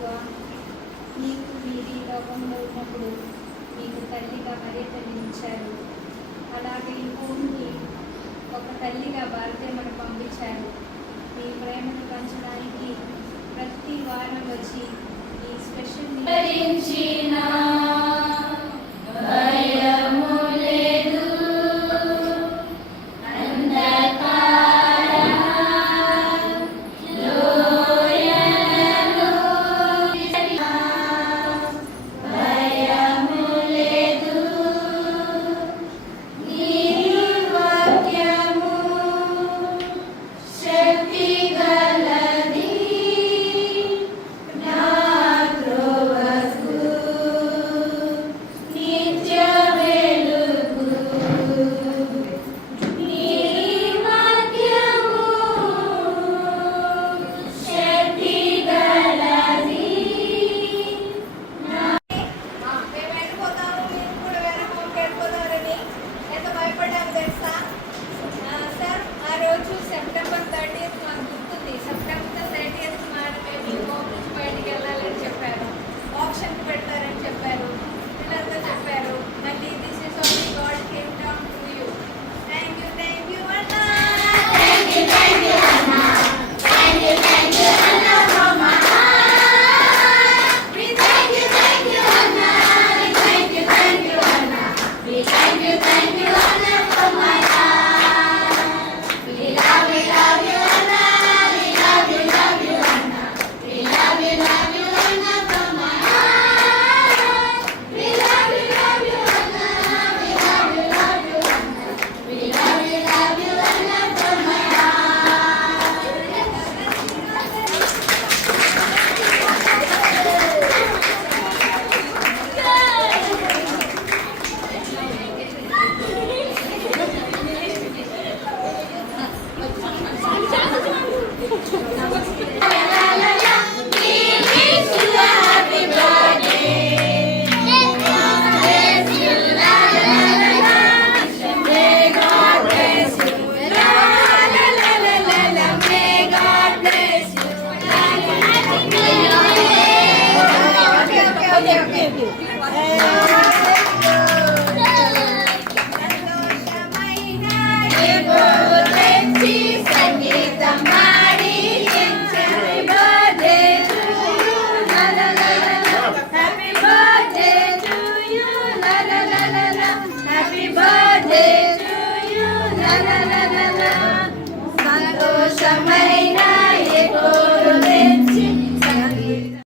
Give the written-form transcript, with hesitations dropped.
ప్రభువా, నీకు మీది లోకంలో ఉన్నప్పుడు మీకు తల్లిగా మరియతల్లి ఇచ్చారు. అలాగే ఈ భూమికి ఒక తల్లిగా భారతీయమను పంపించారు. మీ ప్రేమను పంచడానికి ప్రతి వారం వచ్చి ఈ స్పెషల్ సెప్టెంబర్ 30th మాకు గుర్తుంది. సెప్టెంబర్ 30th మేము ఆఫీస్ బయటికి వెళ్ళాలని చెప్పారు, ఆప్షన్కి పెడతారని చెప్పారు, పిల్లలతో చెప్పారు. మళ్ళీ this is only God came down to you. Thank you అన్నా. Okay.